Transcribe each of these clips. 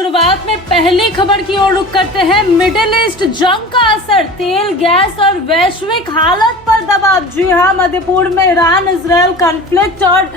शुरुआत में पहली खबर की ओर रुख करते हैं। मिडिल ईस्ट जंग का असर, तेल, गैस और वैश्विक हालत पर दबाव। जी हां, मध्य पूर्व में ईरान इजराइल कॉन्फ्लिक्ट और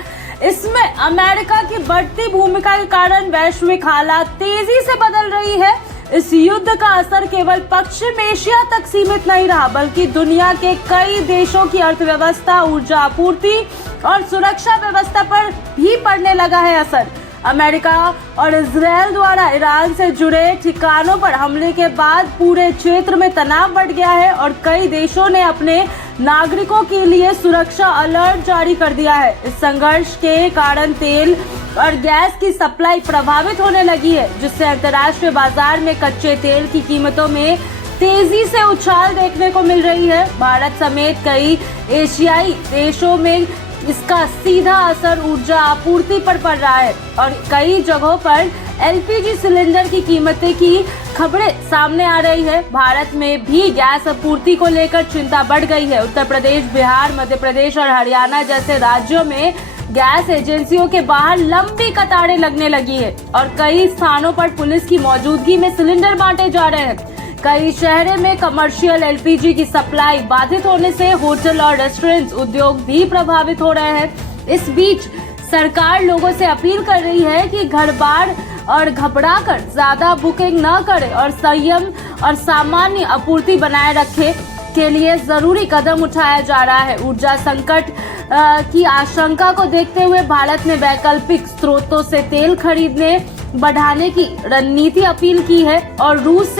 इसमें अमेरिका की बढ़ती भूमिका के कारण वैश्विक हालात तेजी से बदल रही है। इस युद्ध का असर केवल पश्चिम एशिया तक सीमित नहीं रहा, बल्कि दुनिया के कई देशों की अर्थव्यवस्था, ऊर्जा आपूर्ति और सुरक्षा व्यवस्था पर भी पड़ने लगा है असर। अमेरिका और इजराइल द्वारा ईरान से जुड़े ठिकानों पर हमले के बाद पूरे क्षेत्र में तनाव बढ़ गया है और कई देशों ने अपने नागरिकों के लिए सुरक्षा अलर्ट जारी कर दिया है। इस संघर्ष के कारण तेल और गैस की सप्लाई प्रभावित होने लगी है, जिससे अंतर्राष्ट्रीय बाजार में कच्चे तेल की कीमतों में तेजी से उछाल देखने को मिल रही है। भारत समेत कई एशियाई देशों में इसका सीधा असर ऊर्जा आपूर्ति पर पड़ रहा है और कई जगहों पर एलपीजी सिलेंडर की कीमतें की खबरें सामने आ रही है। भारत में भी गैस आपूर्ति को लेकर चिंता बढ़ गई है। उत्तर प्रदेश, बिहार, मध्य प्रदेश और हरियाणा जैसे राज्यों में गैस एजेंसियों के बाहर लंबी कतारें लगने लगी है और कई स्थानों पर पुलिस की मौजूदगी में सिलेंडर बांटे जा रहे हैं। कई शहरों में कमर्शियल एलपीजी की सप्लाई बाधित होने से होटल और रेस्टोरेंट उद्योग भी प्रभावित हो रहे हैं। इस बीच सरकार लोगों से अपील कर रही है कि घर बार और घबराकर ज्यादा बुकिंग न करें और संयम और सामान्य आपूर्ति बनाए रखे के लिए जरूरी कदम उठाया जा रहा है। ऊर्जा संकट की आशंका को देखते हुए भारत ने वैकल्पिक स्रोतों से तेल खरीदने बढ़ाने की रणनीति अपील की है और रूस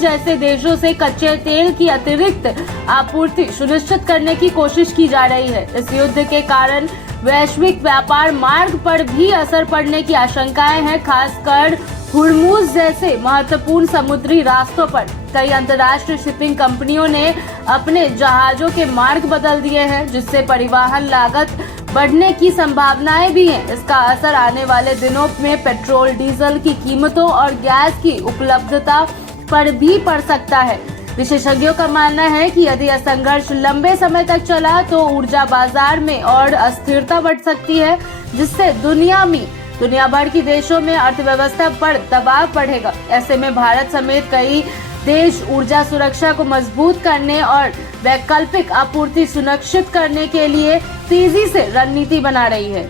जैसे देशों से कच्चे तेल की अतिरिक्त आपूर्ति सुनिश्चित करने की कोशिश की जा रही है। इस युद्ध के कारण वैश्विक व्यापार मार्ग पर भी असर पड़ने की आशंकाएं हैं, खासकर हुर्मुज जैसे महत्वपूर्ण समुद्री रास्तों पर। कई अंतर्राष्ट्रीय शिपिंग कंपनियों ने अपने जहाजों के मार्ग बदल दिए हैं, जिससे परिवहन लागत बढ़ने की संभावनाएं भी हैं। इसका असर आने वाले दिनों में पेट्रोल, डीजल की कीमतों और गैस की उपलब्धता पर भी पड़ सकता है। विशेषज्ञों का मानना है कि यदि यह संघर्ष लंबे समय तक चला तो ऊर्जा बाजार में और अस्थिरता बढ़ सकती है, जिससे दुनिया भर की देशों में अर्थव्यवस्था पर दबाव बढ़ेगा। ऐसे में भारत समेत कई देश ऊर्जा सुरक्षा को मजबूत करने और वैकल्पिक आपूर्ति सुनिश्चित करने के लिए तेजी से रणनीति बना रही है।